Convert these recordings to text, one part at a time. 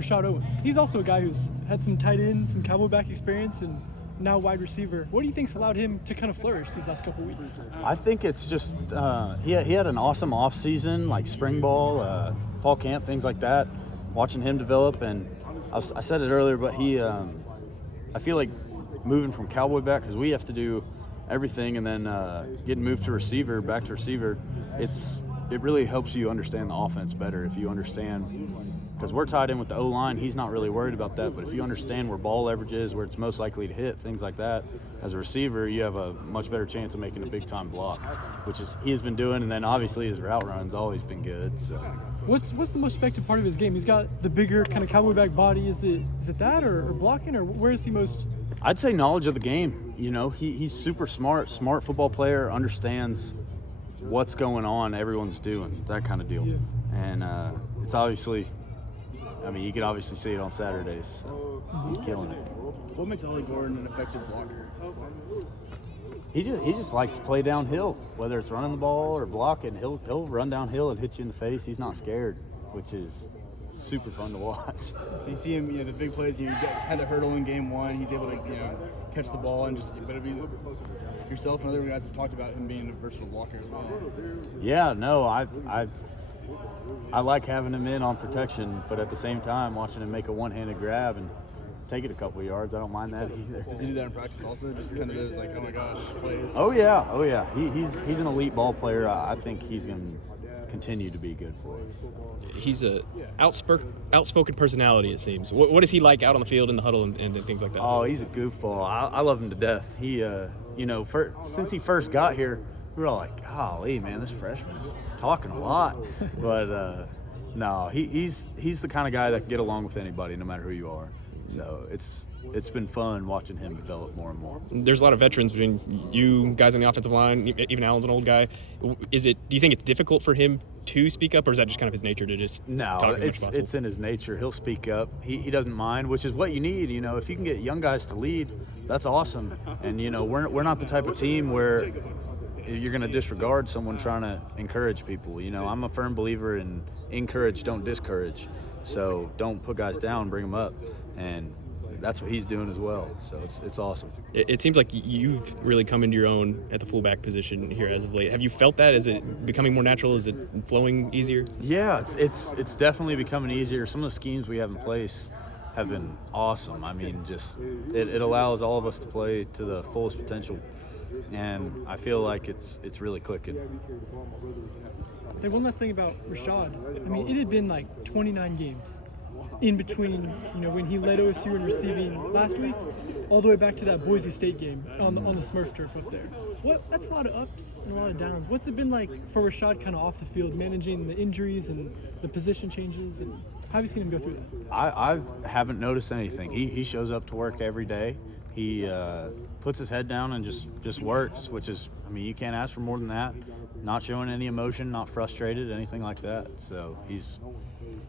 Rashad Owens. He's also a guy who's had some tight end, some cowboy back experience, and now wide receiver. What do you think's allowed him to kind of flourish these last couple weeks? I think it's just he had an awesome off season, like spring ball, fall camp, things like that. Watching him develop, and I said it earlier, but I feel like moving from cowboy back, because we have to do everything, and then getting moved to receiver, back to receiver, it really helps you understand the offense better if you understand. Because we're tied in with the O-line, he's not really worried about that. But if you understand where ball leverage is, where it's most likely to hit, things like that, as a receiver, you have a much better chance of making a big-time block, which is he has been doing. And then obviously his route run's always been good. So, what's the most effective part of his game? He's got the bigger kind of cowboy back body. Is it that or blocking, or where is he most? I'd say knowledge of the game. You know, he's super smart football player, understands what's going on, everyone's doing, that kind of deal. Yeah. And it's obviously. I mean, you can obviously see it on Saturdays. So he's killing it. What makes Ollie Gordon an effective blocker? He just likes to play downhill, whether it's running the ball or blocking. He'll run downhill and hit you in the face. He's not scared, which is super fun to watch. So you see him, the big plays. You had the hurdle in game one. He's able to, catch the ball and just. But yourself and other guys have talked about him being a versatile blocker as well. Yeah, no, I like having him in on protection, but at the same time, watching him make a one-handed grab and take it a couple of yards, I don't mind that either. Does he do that in practice also? Just kind of those like, oh my gosh, plays. Oh yeah. He's an elite ball player. I think he's going to continue to be good for us. He's a outspoken personality, it seems. What is he like out on the field in the huddle and things like that? Oh, he's a goofball. I love him to death. He, since he first got here, we were all like, golly, man, this freshman is talking a lot. But no, he's the kind of guy that can get along with anybody, no matter who you are. So it's been fun watching him develop more and more. There's a lot of veterans between you guys on the offensive line. Even Allen's an old guy. Do you think it's difficult for him to speak up, or is that just kind of his nature to just talk as much as possible? It's in his nature. He'll speak up. He doesn't mind, which is what you need. If you can get young guys to lead, that's awesome. And we're not the type of team where you're going to disregard someone trying to encourage people. I'm a firm believer in encourage, don't discourage. So don't put guys down, bring them up. And that's what he's doing as well. So it's awesome. It seems like you've really come into your own at the fullback position here as of late. Have you felt that? Is it becoming more natural? Is it flowing easier? Yeah, it's definitely becoming easier. Some of the schemes we have in place have been awesome. I mean, just it allows all of us to play to the fullest potential. And I feel like it's really clicking. Hey, one last thing about Rashad. I mean, it had been like 29 games in between, when he led OSU in receiving last week, all the way back to that Boise State game on the Smurf turf up there. That's a lot of ups and a lot of downs. What's it been like for Rashad kind of off the field, managing the injuries and the position changes, and how have you seen him go through that? I haven't noticed anything. He shows up to work every day. He puts his head down and just works, which is, you can't ask for more than that. Not showing any emotion, not frustrated, anything like that. So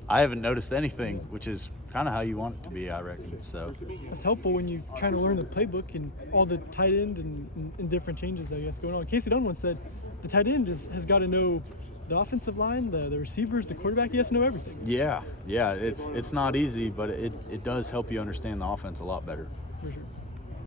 I haven't noticed anything, which is kind of how you want it to be, I reckon. So that's helpful when you're trying to learn the playbook and all the tight end and different changes, I guess, going on. Casey Dunn once said the tight end has got to know the offensive line, the receivers, the quarterback. He has to know everything. Yeah, it's not easy, but it does help you understand the offense a lot better. For sure.